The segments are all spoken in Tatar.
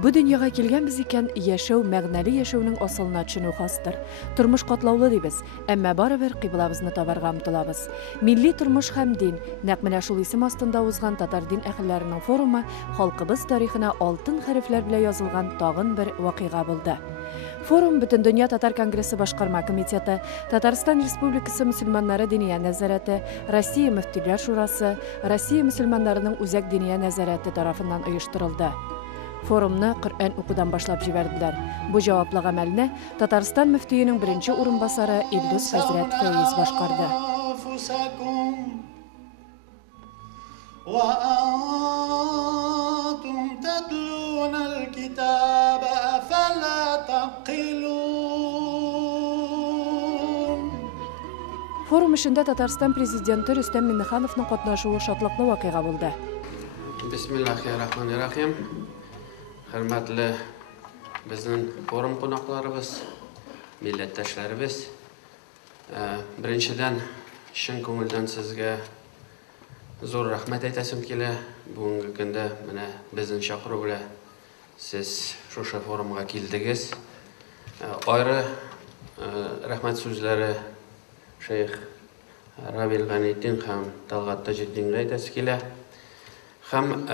Бу дөньяга килгәнбез икән, яшәү, мәгънәле яшәүнең асылына төшенү хастыр. Тормыш катлаулы дибез, әмма барыбер кыйблабызны табарга омтылабыз. Милли тормыш һәм дин, нәкъ менә шул исем астында узган татар дин әһелләренең форумы халкыбыз тарихына алтын хәрефләр белән язылган тагын бер вакыйга булды. Форум Бөтендөнья татар конгрессы башкарма комитеты, Татарстан Республикасы мөселманнары диния нәзарәте, Россия мөфтиләр шурасы, Россия мөселманнарының үзәк диния нәзарәте тарафыннан оештырылды. Форумны Коръән укудан башлап җибәрделәр. Бу җаваплы гамәлне Татарстан мөфтиенең беренче урынбасары Илдус хәзрәт Фәйз башкарды. Форум эшендә Татарстан президенты Рөстәм Миңнехановның катнашуы шатлыклы вакыйга булды. Бисмиллахир-рахманир-рахим. Hörmətli bizning forum qonaqlarımız, milletdaşlarımız. Birinchidan chin ko'ngildan sizga zo'r rahmat aytasim keladi. Bugungi kunda mana bizning chaqiruv bilan siz shusha forumga keldingiz. Ayrı rahmat so'zlari Shayx Rabil G'aniddin ham Talg'at Tajiddinga aytasi keladi. Ham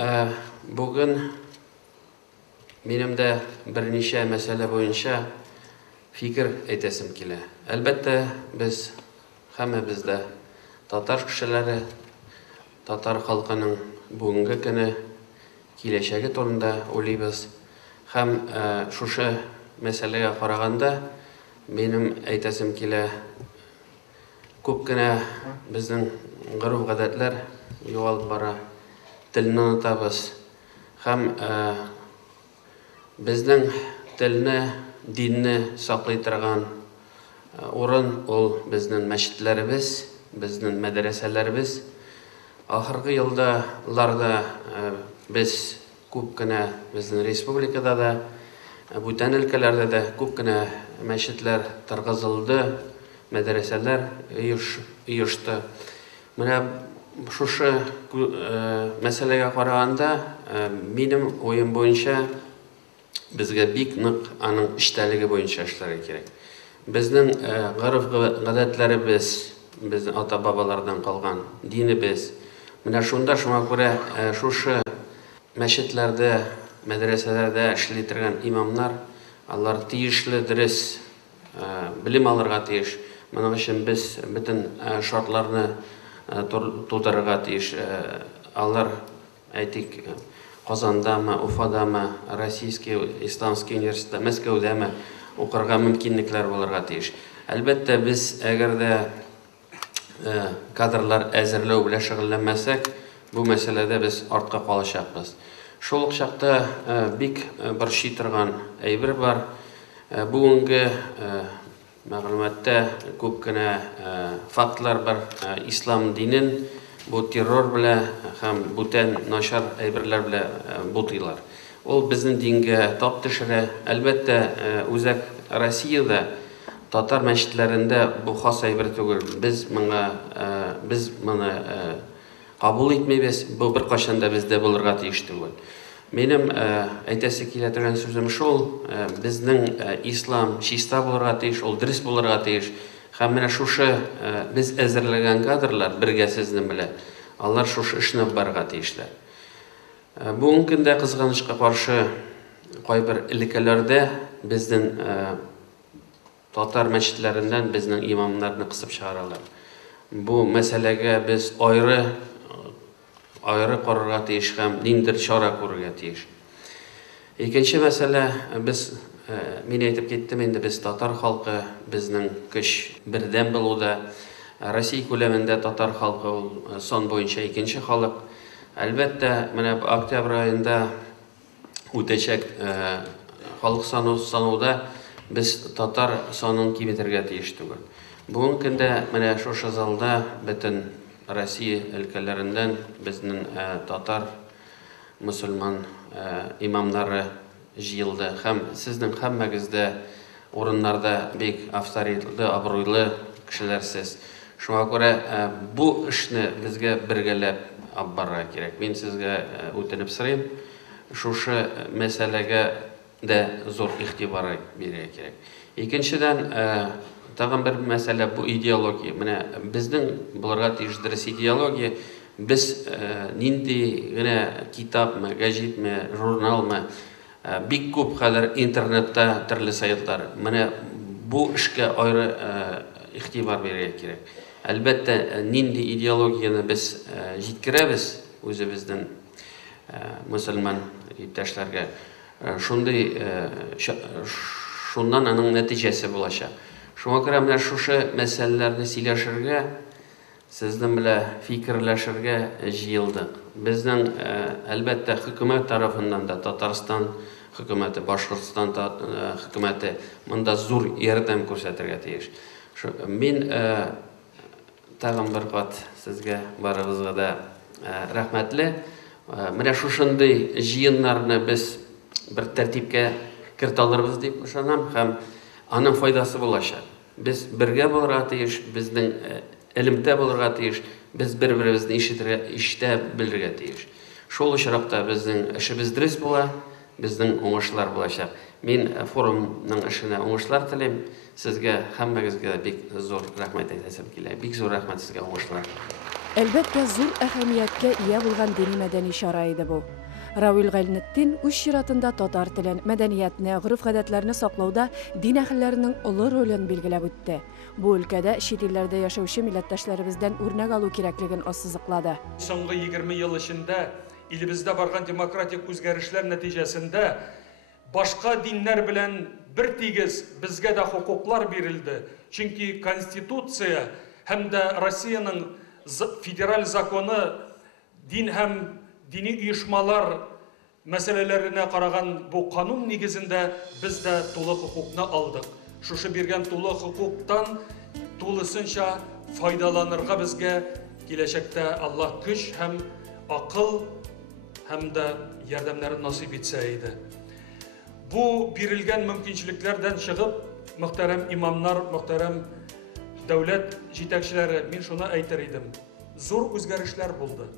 bugun benim de bir neçə məsələ boyunca fikir aytasım keladi. Albatta biz hammamiz de Tatar kişiləri, Tatar xalqının bugungi kuni kelajagi to'g'risida o'ylaymiz. Ham shusha masalaga qaraganda benim aytasim keladi. Ko'pgina bizning urf-odatlar yo'qolib bora, tilni unutamiz. Ham bizning tilni, dinni saqlay turgan o'rin ol bizning masjidlarimiz, bizning madrasalarimiz. Oxirgi yillarda biz ko'pgina bizning respublikada da, butun өлкәләрдә de ko'pgina masjidlar targ'izildi, madrasalar uyushdi. Mana shusha masalaga qaraganda mening o'yim bo'yicha bizga bek niq aning ishtaligi bo'yicha ishlari kerak. Bizning urf-odatlarimiz, bizning ota-bobolardan qolgan dinimiz, mana shunda shunga ko'ra shusha masjidlarda, madrasalarda ishlay turgan imomlar, ular tegishli dars bilim olirga tegish. Buning uchun biz butun shartlarni to'ldirishga tegish. Ular aytik Qozondami, Ufadami, Российский Islamskiy universitetda, Moskvadami o'qirga mumkinliklar bo'larga tegish. Albatta biz agarda kadrlar әзерләү bilan shug'ullanmasak, bu masalada biz ortga qolishamiz. Шул чакта бик bir şey turgan әйбер бар. Bugungi мәгълүматта ko'pgina faktlar бар. İslam dinin bu terror bilan ham butun nashar әйберләр bilan butiylar. Ol bizning dinga tap tishira. Albatta o'zak Rossiyada Tatar masjidlarında bu xos әйбер түгел. Biz buni qabul etmaymiz. Bu bir qachonda bizda bo'lirga tegishli түгел. Menim aytasi keladigan so'zim shul, bizning islom shista bo'lirga tegish, ol dris bo'lirga tegish. Ham mana shusha biz әзерләгән kadrlar birga sizni bilan allar shusha ishni barga tegishlar. Bugungi kunda qizg'anishga qarshi qo'ybir ilkalarda bizning Tatar masjidlaridan bizning imomlarni qisib chiqaradilar. Bu masalaga biz ayrı qarorga tegish ham dindir chora ko'rishga tegish. Ikkinchi masala, biz men aytib ketdim, endi biz Tatar xalqi bizning kuch birdan bo'ludi. Rossiya ko'lamida Tatar xalqi son bo'yicha ikkinchi xalq. Albatta, mana bu oktyabr oyida o'tacak xalq sanuvida biz Tatar sonini kimitirga tegish түгел. Bugungi kunda mana shu zalda butun Rossiya өлкәләреннән bizning Tatar musulmon imomlari jiyildi. Ham sizning hammagizda o'rinlarda bek avtoritetli, obro'li kishilarsiz. Shunga ko'ra bu ishni bizga birgalab olib borishimiz kerak. Men sizga o'tinib so'rayman. шушы мәсьәләгә дә зур игътибар бирергә кирәк. Икенчедән, тагын бер мәсьәлә бу идеология. Менә безнең булырга тиеш дөрес идеология, без нинди генә китапмы, гәҗитме, журналмы, бик күп хәзер интернетта төрле сайтлар. Менә бу эшкә аеры игътибар бирергә кирәк. Әлбәттә, нинди идеологияны без җиткерәбез үзебезнең мөселман иптәшләргә, шуннан аның нәтиҗәсе булачак. Шуңа күрә менә шушы мәсьәләләрне сөйләшергә, сезнең белән фикерләшергә җыелдык. Безнең әлбәттә хөкүмәт тарафыннан да, Татарстан хөкүмәте, Башкортстан хөкүмәте монда зур ярдәм күрсәтергә тиеш. Мин тагын бер кат сезгә барыгызга да рәхмәтле. Менә шушындый җыеннарны без бер тәртипкә кертә алырбыз дип ышанам һәм аның файдасы булачак. Без бергә булырга тиеш, безнең элемтә булырга тиеш, без бер-беребезне ишетә белергә тиеш. Шул очракта безнең эшебез дөрес була, безнең уңышлар булачак. Мин форумның эшенә уңышлар телим. Сезгә һәммәгезгә бик зур рәхмәт әйтәсем килә. Бик зур рәхмәт сезгә уңышлар. Әлбәттә, зур әһәмияткә ия булган дини-мәдәни чара иде бу. Равил Гайнетдин үз чиратында татар телен, мәдәниятне, гореф-гадәтләрне саклауда дин әһелләренең олы ролен билгеләп үтте. Бу өлкәдә чит илләрдә яшәүче милләттәшләребездән үрнәк алу кирәклеген ассызыклады. Соңгы 20 ел эчендә илебездә барган демократик үзгәрешләр нәтиҗәсендә башка диннәр белән бер тигез безгә дә хукуклар бирелде. Чөнки Конституция һәм дә Россиянең федераль законы дин һәм дини оешмалар мәсьәләләренә караган бу канун нигезендә без дә тулы хукукны алдык. Шушы биргән тулы хукуктан тулысынча файдаланырга безгә киләчәктә Аллаһ көч һәм акыл һәм дә ярдәмнәрен насыйп итсә иде. Бу бирелгән мөмкинчелекләрдән чыгып, мөхтәрәм имамнар, мөхтәрәм дәүләт җитәкчеләре, мин шуны әйтер идем. Зур үзгәрешләр булды.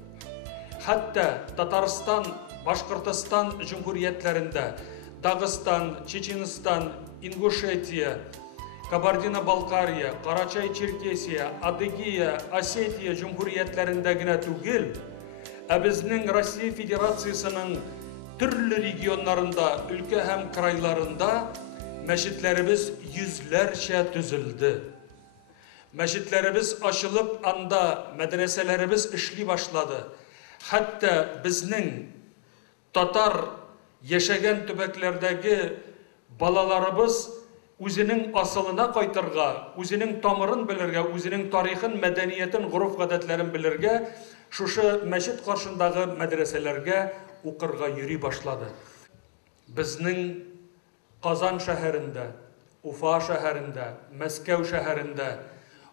Хәтта Татарстан, Башкортстан җумһуриятләрендә, Дагыстан, Чеченстан, Ингушетия, Кабардино-Балкария, Карачай-Черкесия, Адыгея, Осетия җумһуриятләрендә генә түгел, безнең Россия Федерациясының төрле регионнарында, өлкә һәм крайларында мәчетләребез йөзләрчә төзелде. Мәчетләребез ачылып, анда мәдрәсәләребез эшли башлады. Хәтта безнең татар яшәгән төбәкләрдәге балаларыбыз үзенең асылына кайтырга, үзенең тамырын белергә, үзенең тарихын, мәдәниятен, гореф-гадәтләрен белергә, шушы мәчет каршындагы мәдрәсәләргә укырга йөри башлады. Безнең Казан шәһәрендә, Уфа шәһәрендә, Мәскәү шәһәрендә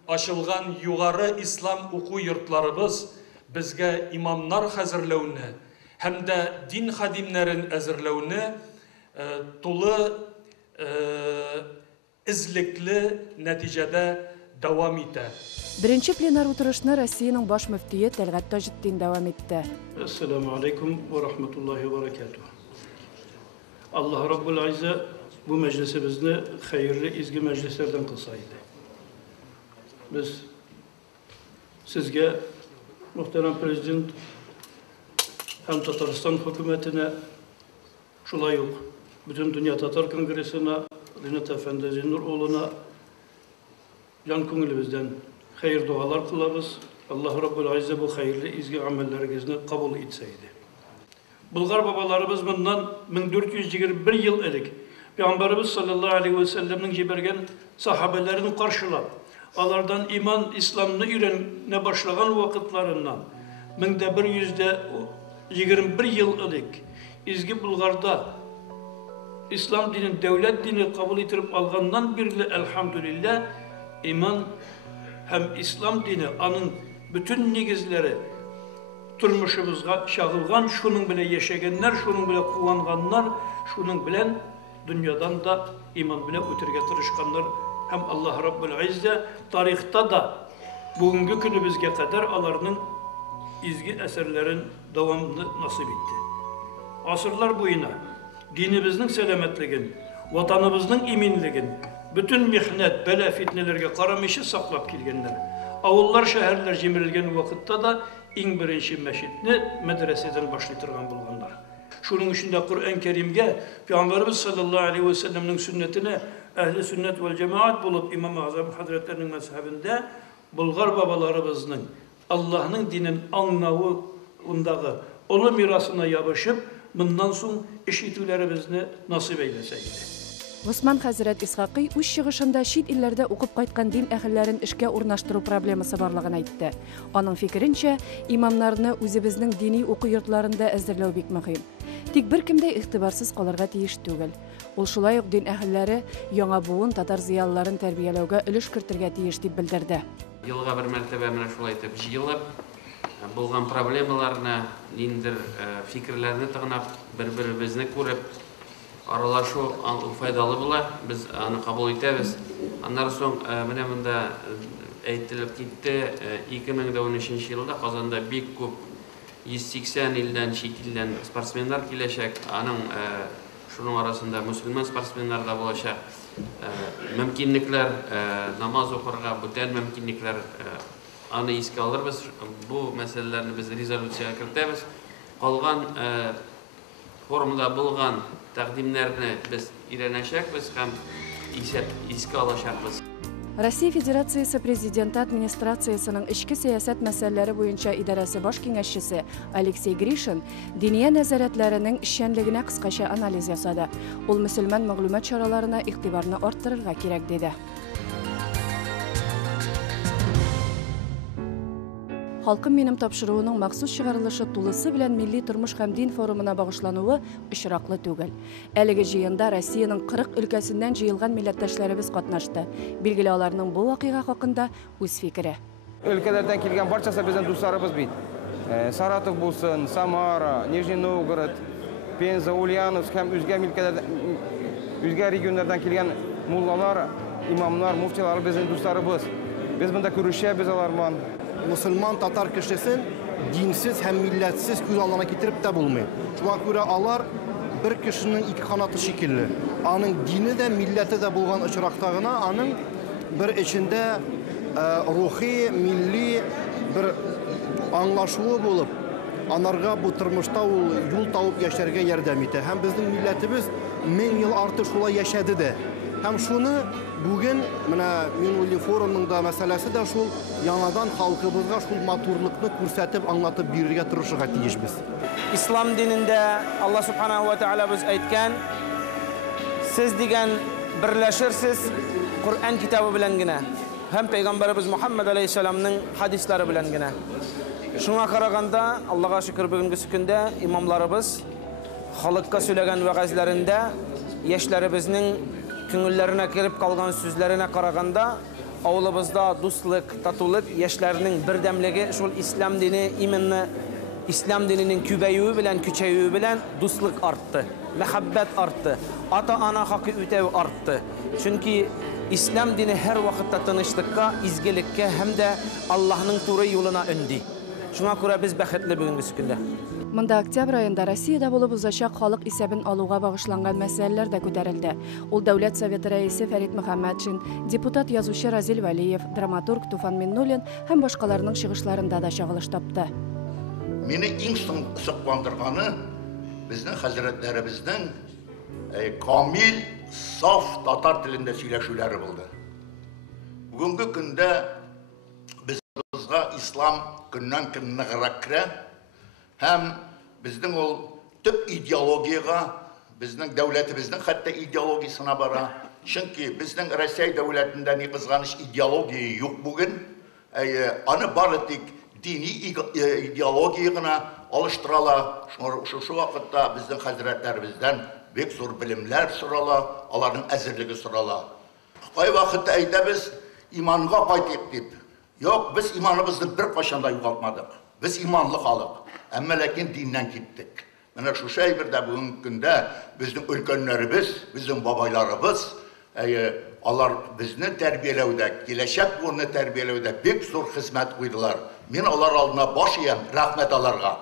ачылган югары ислам уку йортларыбыз безгә имамнар хәзерләүне һәм дә дин хадимнәрен әзерләүне тулы излекле нәтиҗәдә дәвам итә. Беренче пленар утырышны Россиянең баш мөфтие Тәлгать Таҗетдин дәвам итте. Ассаламу алейкум ва рахматуллахи ва баракатух. Аллаһ Раббул Азza bu meclisimizni hayırlı izgi meclislerden kılsaydı. Biz sizge muhterem prezident hem Tataristan hükümetine şulay yok. Bütün Dünya Tatar Kongresi'ne, Rinat Efendi Zinuroğlu'na can köngülümüzden hayır dualar kılarız. Allah Rabbul Azza bu hayırlı izgi amellerinizi kabul etseydi. Bulgar babalarımız bundan 1421 yıl edik. Peygamberimiz sallallahu aleyhi ve sellem'in jibergen sahabelerini karşılap, alardan iman, İslam'ını öğrenmeye başlayan vakitlarından 1121 yıl edik. İzgi Bulgar'da İslam dinin, devlet dini kabul ettirip algandan birli elhamdülillah iman hem İslam dini anın bütün negizleri turmuşumuzga şağılgan, şunun bile yaşayanlar, şunun bile kullanganlar, şunun bile dünyadan da iman bile ötürge tırışkanlar hem Allah Rabbul Azza tarihta da bugünkü günümüzge kadar alarının izgi eserlerin devamını nasip etti. asırlar boyuna dinimizin selametligin, vatanımızın eminligin, bütün mihnet, bela, fitnelerge karamışı saklap kelgenler. Avullar, şehirler jemirilgen vakitte da en birinci meşitni medreseden başlaytırgan bulganlar. Şunun içinde Kur'an-ı Kerim'ge Peygamberimiz sallallahu aleyhi ve sellem'nin sünnetine ehli sünnet vel cemaat bulup İmam-ı Azam Hazretlerinin mezhebinde Bulgar babalarımızın Allah'ın dinin anlavındağı olu mirasına yapışıp bundan sonra işitülerimizni nasip eyleseydi. Госман хәзрәт Исхакый үз чыгышында чит илләрдә укып кайткан дин әһелләрен эшкә урнаштыру проблемасы барлыгын әйтте. Аның фикеренчә, имамнарны үзебезнең дини уку йортларында әзерләү бик мөһим. Тик беркем дә игътибарсыз калырга тиеш түгел. Ул шулай ук дин әһелләре яңа буын татар зыялыларын тәрбияләүгә өлеш кертергә тиеш дип белдерде. Елга бер мәртәбә менә шулай итеп җыелып, булган проблемаларны, ниндер фикерләрне тыңлап, бер-беребезне күреп, аралашу файдалы була, без аны кабул итәбез. Аннан соң менә монда әйтелеп китте, 2013 елда Казанда бик күп 180 илдән, чит илдән спортсменнар киләчәк. Аның шуның арасында мөселман спортсменнар да булачак. Мөмкинлекләр, намаз укырга бүтән мөмкинлекләр аны искә алырбыз. Бу мәсьәләләрне без резолюциягә кертәбез. Калган форумда булган тәкъдимнәрне без өйрәнәчәкбез һәм искә алачакбыз. Россия Федерациясы Президенты администрациясының ішкі сәясәт мәсьәләләре буенча идарәсе баш киңәшчесе Алексей Гришин диния нәзарәтләренең эшчәнлегенә кыскача анализ ясады. Ул мөселман мәгълүмат чараларына игътибарны арттырырга кирәк диде. Халкым минем тапшыруының махсус чыгарылышы тулысы белән милли тормыш һәм дин форумына багышлануы очраклы түгел. Әлеге җыенда Россиянең 40 өлкәсеннән җыелган милләттәшләребез катнашты. Билгеле, аларның бу вакыйга хакында үз фикере. Өлкәләрдән килгән барчасы безнең дусларыбыз бит. Саратов булсын, Самара, Нижний Новгород, Пенза, Ульяновск һәм үзгә регионнардан килгән муллалар, имамнар, муфтилар безнең дусларыбыз. Без монда күрешәбез аларман. Müslüman Tatar kişisin dinsiz hem milletsiz göz alana getirip de bulmuyor. Şuna göre alar bir kişinin iki kanatı şekilli. Anın dini de milleti de bulgan ıçıraktağına anın bir içinde ruhi, milli bir anlaşığı bulup anarga bu tırmışta yol tavıp yaşarga yardım etti. Hem bizim milletimiz 1000 yıl artık şula yaşadı da. Hem şunu bugün Minuli Forum'un da meselesi de şu yanadan halkımızga şu maturlukni ko'rsatib anlatib berishga tirishga tiyishmiz. İslam dininde Allah Subhanahu ve Teala biz aytgan, siz degan birlashirsiz Qur'on kitobi bilan gina, hem Peygamberimiz Muhammed Aleyhisselam'ның hadislari bilan gina. Şuna qaraganda Allah'a şükür bugungi kunda imamlarımız halkka söylegan va'azlarında yaşlarımızın көңілләренә кирип калган сүзләренә караганда, авылыбызда дуслык, татулык, яшьләрнең бердәмлеге, шул ислам дине, именно ислам диненең күбәюе белән, күчәюе белән дуслык артты, мәхәббәт артты, ата-ана хакы үтәү артты. Чөнки ислам дине һәр вакытта тынычлыкка, изгелеккә һәм дә Аллаһның туры юлына өнди. Шуңа күрә без бәхетле бүгенге көндә. Монда октябрь айында Россиядә булып узачак халык исәбен алуга багышланган мәсьәләләр дә күтәрелде. Ул Дәүләт Советы рәисе Фәрит Мөхәммәтшин, депутат язучы Разил Вәлиев, драматург Туфан Миннуллин һәм башкаларның чыгышларында да чагылыш тапты. Мине иң сокландырганы безнең хәзрәтләребезнең камил, саф татар телендә сөйләшүләре булды. Бүгенге көндә безгә ислам көннән-көн ныграк керә. Hem bizden ol tüp ideologiyaga, bizden devletimizden hatta ideolojisine bara. Çünkü bizden Rusya devletinden ne kızganış ideoloji yok bugün. Anı barıtık dini ideolojiyana alıştırala. Şu vakitte bizden hazretlerimizden büyük zor bilimler sırala, onların ezirliği sırala. Kay vakitte ayda biz imanına kaydık deyip. Yok, biz imanımızı bir kaşanda yuvaltmadık. Biz imanlı kalık. Ama lakin dinden gittik. Mana şu şey bir de bugün günde bizim ülkenlerimiz, bizim babaylarımız, onlar bizni terbiyelevde, gelecek bunu terbiyelevde büyük zor hizmet koydular. Ben onlar aldığına başıyım, rahmet alarga.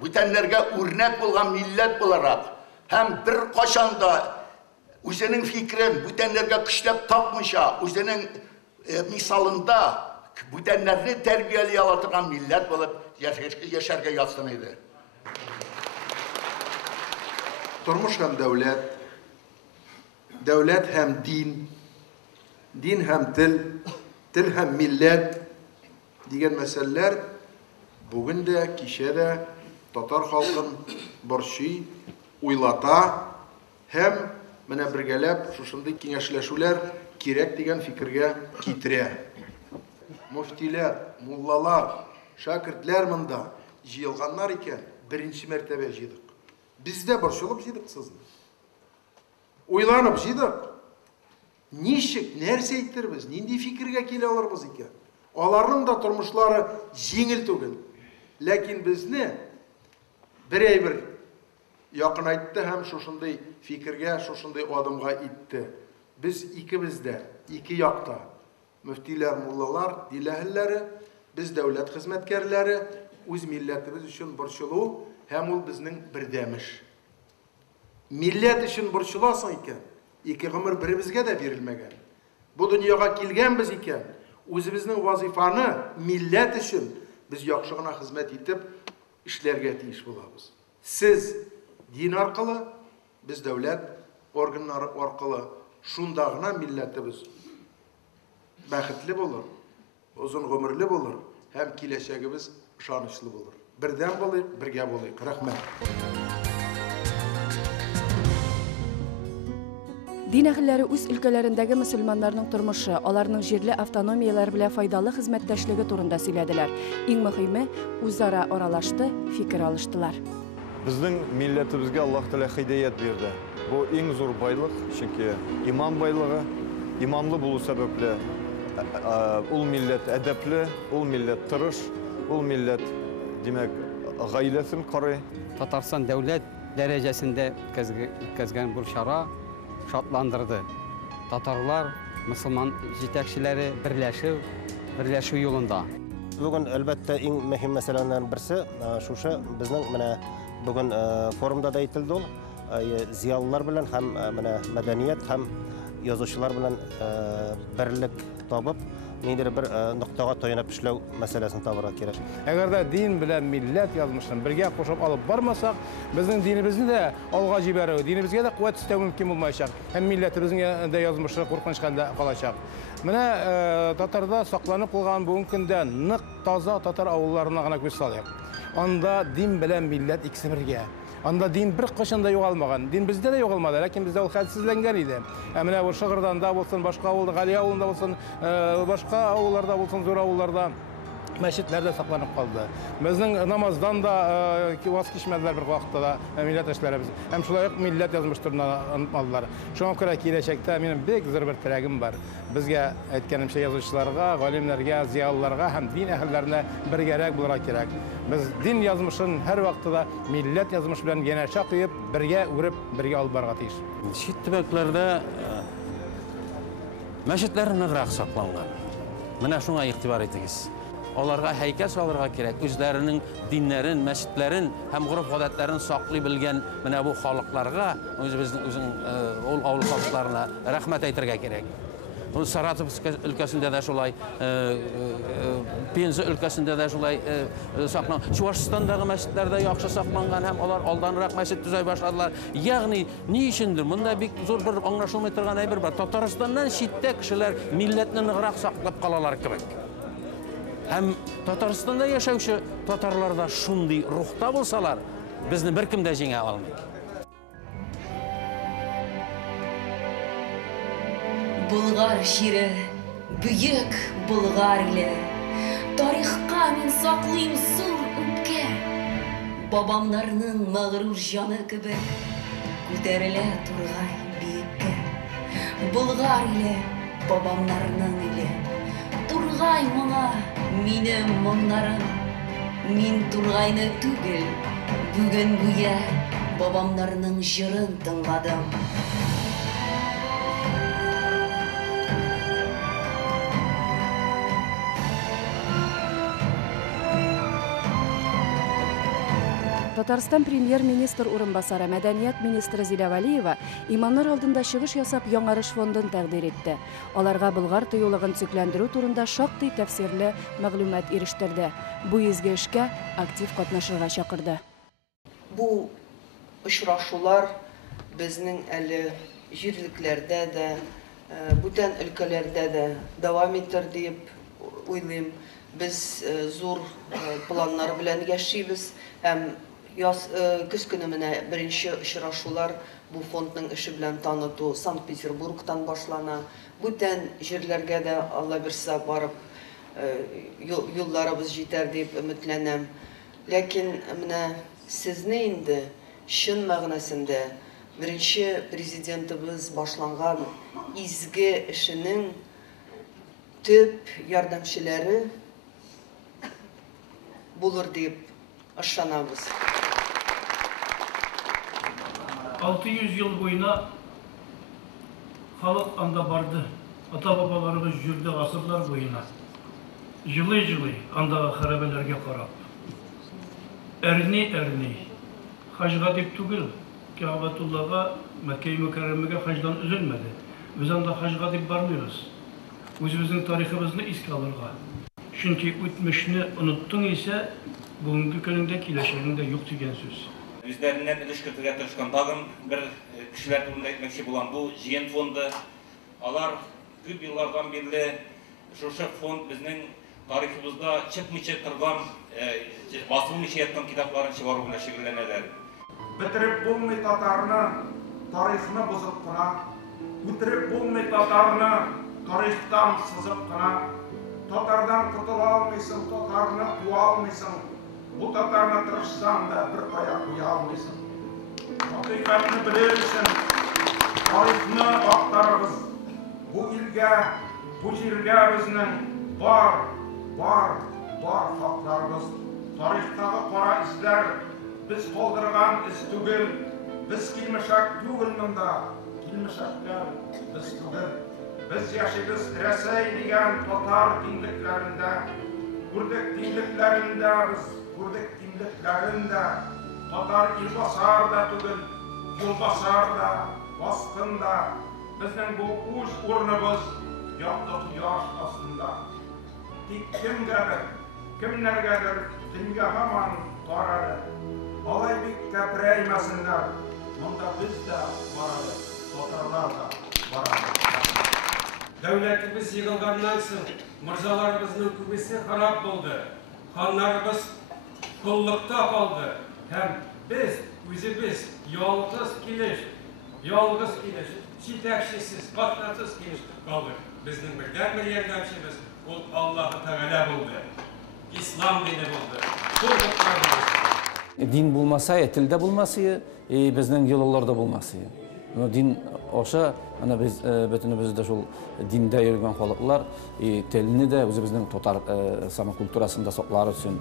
Бүтәнләргә үрнәк булган милләт буларак һәм бер кашанда үзенең фикрен бүтәнләргә көчләп тапмыйча, үзенең мисалында бүтәннәрне тәрбияли ала торган милләт булып яшәргә язсын иде. Тормыш һәм дәүләт, дәүләт һәм дин, дин һәм тел һәм милләт дигән мәсьәләләр бүген дә, кичә дә татар халкын борчый, уйлата һәм менә бергәләп шушындый киңәшләшүләр кирәк дигән фикергә китерә. Муфтилар, муллалар, шәкертләр монда җыелганнар икән, беренче мәртәбә җыйдык. Biz de борчылып җыйдык сезне. Уйланып җыйдык. Ничек, нәрсә әйтербез, нинди фикергә килә алырбыз икән? Аларның да тормышлары җиңел түгел. Ләкин безне бер әйбер якын айтты һәм шушындый фикергә, шушындый адымга итте. Без икебез дә, ике якта, мөфтиләр, муллалар, дин әһелләре, без дәүләт хезмәткәрләре үз милләтебез өчен борчылу һәм ул безнең бердәмеш. Милләт өчен борчыласың икән, ике гомер беребезгә дә бирелмәгән. Бу дөньяга килгәнбез икән, үзебезнең вазифаны милләт өчен без яхшы гына хезмәт итеп эшләргә тиеш булабыз. Сез дин аркылы, без дәүләт органнары аркылы шунда гына милләтебез бәхетле булыр, озын гомерле булыр һәм киләчәгебез ышанычлы булыр. Бердәм булыйк, бергә булыйк. Рәхмәт. Дин әһелләре үз өлкәләрендәге мөселманнарның тормышы, аларның җирле автономияләр белән файдалы хезмәттәшлеге турында сөйләделәр. Иң мөһиме, үзара аралашты, фикер алыштылар. Безнең милләтебезгә Аллаһ Тәгалә һидаят бирде. Бу иң зур байлык, чөнки иман байлыгы, иманлы булу сәбәпле ул милләт әдәпле, ул милләт тырыш, ул милләт димәк гаиләсен карый. Татарстан дәүләт дәрәҗәсендә үткәзгән бу шара шатландырды. Татарлар, мөселман җитәкчеләре берләшү юлында. Бүген әлбәттә иң мөһим мәсьәләләрнең берсе шушы безнең менә бүген форумда да әйтелде ул, зиялылар белән һәм менә мәдәният һәм язучылар белән берлек табып, ниндидер бер ноктага таянып эшләү мәсьәләсен табырга кирәк. Әгәр дә дин белән милләт язмышын бергә кушып алып бармасак, безнең динебезне дә алга җибәрү, динебезгә дә куәт өстәү мөмкин булмаячак. Һәм милләтебезнең дә язмышы куркыныч хәлдә калачак. Менә татарда сакланып калган бүгенге көндә нык таза татар авылларына гына күз салыйк. Анда дин белән милләт икесе бергә. Анда дин бер кашан да югалмаган. Дин бездә дә югалмады, ләкин бездә ул хәлсезләнгән иде. Менә бу Шыгырданда булсын, башка авылда, Гали авылында булсын, башка авылларда булсын, зур авылларда мәчетләрдә сакланып калды. Безнең намаздан да ваз кичмәделәр бер вакытта да милләттәшләребез. Һәм шулай ук милләт язмыштырына онытмадылар. Шуңа күрә киләчәктә минем бик зур бер теләгем бар. Безгә әйткәнемчә язучыларга, галимнәргә, зиялыларга һәм дин әһелләренә бергәрәк булырга кирәк. Без дин язмышын һәр вакытта милләт язмышы белән янәшә куеп, бергә үреп, бергә алып барырга тиеш. Чит төбәкләрдә мәчетләр ныграк сакланган. Менә шуңа игътибар итегез. Аларга һәйкәл салырга кирәк. Үзләренең диннәрен, мәчетләрен һәм гореф-гадәтләрен саклый белгән менә бу халыкларга, үзебезнең ул авыл халыкларына рәхмәт әйтергә кирәк. Ул Саратов өлкәсендә дә шулай, Пенза өлкәсендә дә шулай сакланган. Чувашстандагы мәчетләрдә яхшы сакланган һәм алар алданрак мәчет төзәй башладылар. Ягъни ни өчендер? Монда бик зур бер аңлашылмый торган әйбер бар. Татарстаннан читтә кешеләр милләтне ныграк саклап калалар кебек. Һәм Татарстанда яшәүче татарларда шундый рухта булсалар, безне беркем дә җиңә алмый. Булгар җире, бөек Булгар иле, тарихка мин саклыйм зур үпкә. Бабамнарның мәгърур җаны кебек күтәрелә тургай биеккә. Булгар иле, бабамнарның иле, тургай моңа минем моңнарым. Мин тургайны түгел, бүген гүя бабамнарның җырын тыңладым. Татарстан премьер-министр урынбасары мәдәният министры Зилә Вәлиева иманнар алдында чыгыш ясап яңарыш фондын тәкъдим итте. Аларга Болгар тыюлыгын төзекләндерү турында шактый тәфсирле мәгълүмат ирештерде. Бу изге эшкә актив катнашырга чакырды. Бу очрашулар безнең әле җирлекләрдә дә, бүтән өлкәләрдә дә дәвам итер дип уйлыйм. Biz zor planlar белән яшибез һәм көз көне менә беренче очрашулар бу фондның эше белән таныту Санкт-Петербургтан башлана. Бүтән җирләргә дә Алла бирсә барып юлларыбыз җитәр дип өметләнәм. Ләкин менә сезне инде чын мәгънәсендә беренче президентыбыз башланган изге эшенең төп ярдәмчеләре булыр дип ышанабыз. 600 ел буена халык анда барды. Ата-бабаларыбыз жүрде гасырлар буена. Жылый-жылый андагы харабеләргә карап. Әрни хаҗга дип түгел, Кәгъбәтуллага, Мәккә-Мөкәррәмәгә хаҗдан үзелмәде. Без анда хаҗга дип бармыйбыз. Үзебезнең тарихыбызны искә алырга. Чөнки үтмешне оныттың исә, бүгенге көндә киләчәгендә юк дигән сүз. Үзләреннән өлеш кертергә тырышкан тагын бер кешеләр турында әйтмәкче булам. Бу җыен фонды. Алар күп еллардан бирле шушы фонд безнең тарихыбызда чыкмыйча торган, басылмыйча яткан китапларын чыгару белән шөгыльләнәләр. Бетереп булмый татарны, тарихны бозып кына, үтереп булмый татарны, тарихтан сызып кына. Татардан құтыла алмайсың, татарны қуа алмайсың. Бұл татарны тырышсаң да бір аяқ қоя алмайсың. Хақиқатны білер үшін тарихны ақтарыбыз. Бұл елге, бұл жерге біздің бар хақларыбыз. Тарихтағы қара іздер біз қолдырған із түгел. Біз келмешек түгел мұнда. Келмешектер біз түгел. Biz yaşayız Rəsəy degen Tatar dinliklərində, Kurduk dinliklərində, Kurduk dinliklərində, Tatar ilbasar da tügün, yolbasar da, baskın da, bizden bu uç urnumuz yaptı yaş aslında. Dik kimlergedir, kimge hemen taradı. Alay bir köpreymesinler, bunda biz de varadı, Tatarlar da varadı. Дәүләтебез егылганнан соң мырзаларыбызның күбесе харап булды. Ханнарыбыз коллыкта калды. Һәм без үзебез ялгыз килеш, җитәкчесез, катнасыз килеш калдык. Безнең бер ярдәмчебез ул Аллаһ Тәгалә булды. Ислам дине булды. Дин булмаса, телдә булмасы, безнең йолаларда булмасы. Дин оша, ана biz bütünübüzde şol dinde yürüyen халыклар, telini de özümüzün totar sama kulturasında saqlar üçün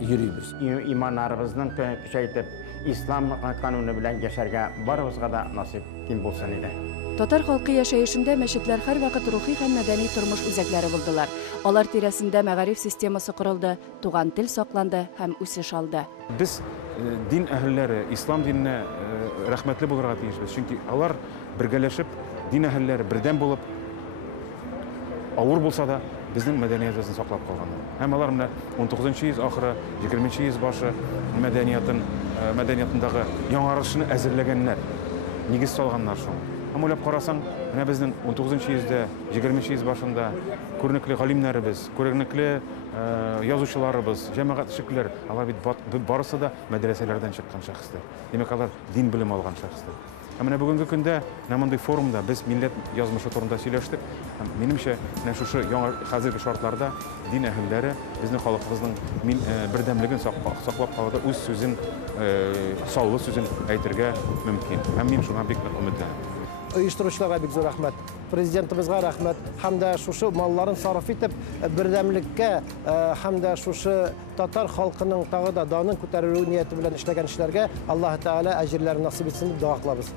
yürüyübüz. İmanlarımızın küçeytip İslam kanunu bilen geçerge barımızga da nasip kim bulsun idi. Татар халкы яшәешендә мәчетләр һәр вакыт рухи һәм мәдәни тормыш үзәкләре булдылар. Алар тирәсендә мәгариф системасы корылды, туган тел сакланды һәм үсеш алды. Biz din әһелләре, ислам диненә рәхмәтле булырга тиешбез. Чөнки алар бергәләшеп, din әһелләре бердәм булып, авыр булса да, безнең мәдәниятебезне саклап калганнар. Һәм алар менә 19-нчы йөз ахыры, 20-нчы йөз башы мәдәниятындагы яңарышны әзерләгәннәр, нигез салганнар шул. Һәм уйлап карасаң, менә безнең 19-нчы йөздә, 20-нчы йөз башында күренекле галимнәребез, күренекле язучыларыбыз, җәмәгать эшчеләре, алар бит барысы да мәдрәсәләрдән чыккан шәхесләр. Демәк, алар дин белем алган шәхесләр. Менә бүгенге көндә мондай форумда biz милләт язмышы турында сөйләштек. Минемчә, менә шушы яңа хәзерге шартларда дин әһелләре безнең халкыбызның бердәмлеген саклап калуда үз сүзен, саулы сүзен әйтергә мөмкин. Һәм мин шуңа бик өметләнәм. Оештыручыларга бик зур рәхмәт. Президентыбызга рәхмәт. Һәм дә шушы малларын сарыф итеп бердәмлеккә һәм дә шушы татар халкының тагы да данын күтәрү нияте белән эшләгән эшләргә Аллаһ Тәгалә әҗерләрен насыйп итсен дип дуа кылабыз.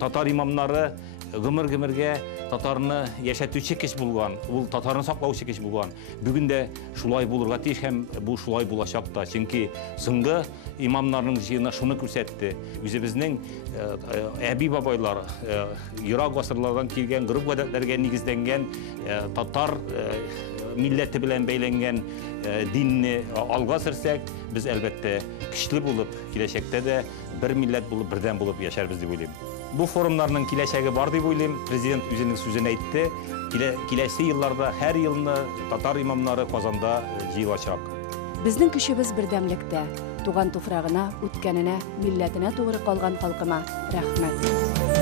Татар имамнары гымыр-гымырге татарны яшәтүче кеш булган, ул татарны саклаучы кеш булган. Бүген дә шулай булырга тиеш һәм бу шулай булачак та. Чөнки соңгы имамнарның җыены шуны күрсәтте. Үзебезнең әби бабайлар ерак гасырлардан килгән гореф-гадәтләргә нигезләнгән татар милләте белән бәйләнгән динне алга сөрсәк, без әлбәттә көчле булып, киләчәктә дә бер милләт булып, бердән булып яшәрбез дип уйлыйм. Бу форумнарның киләчәге бар дип уйлыйм. Президент үзенең сүзен әйтте. Киләсе елларда һәр елны татар имамнары Казанда җыелачак. Безнең көчебез бердәмлектә. Туган туфрагына, үткәненә, милләтенә тугры калган халкыма рәхмәт.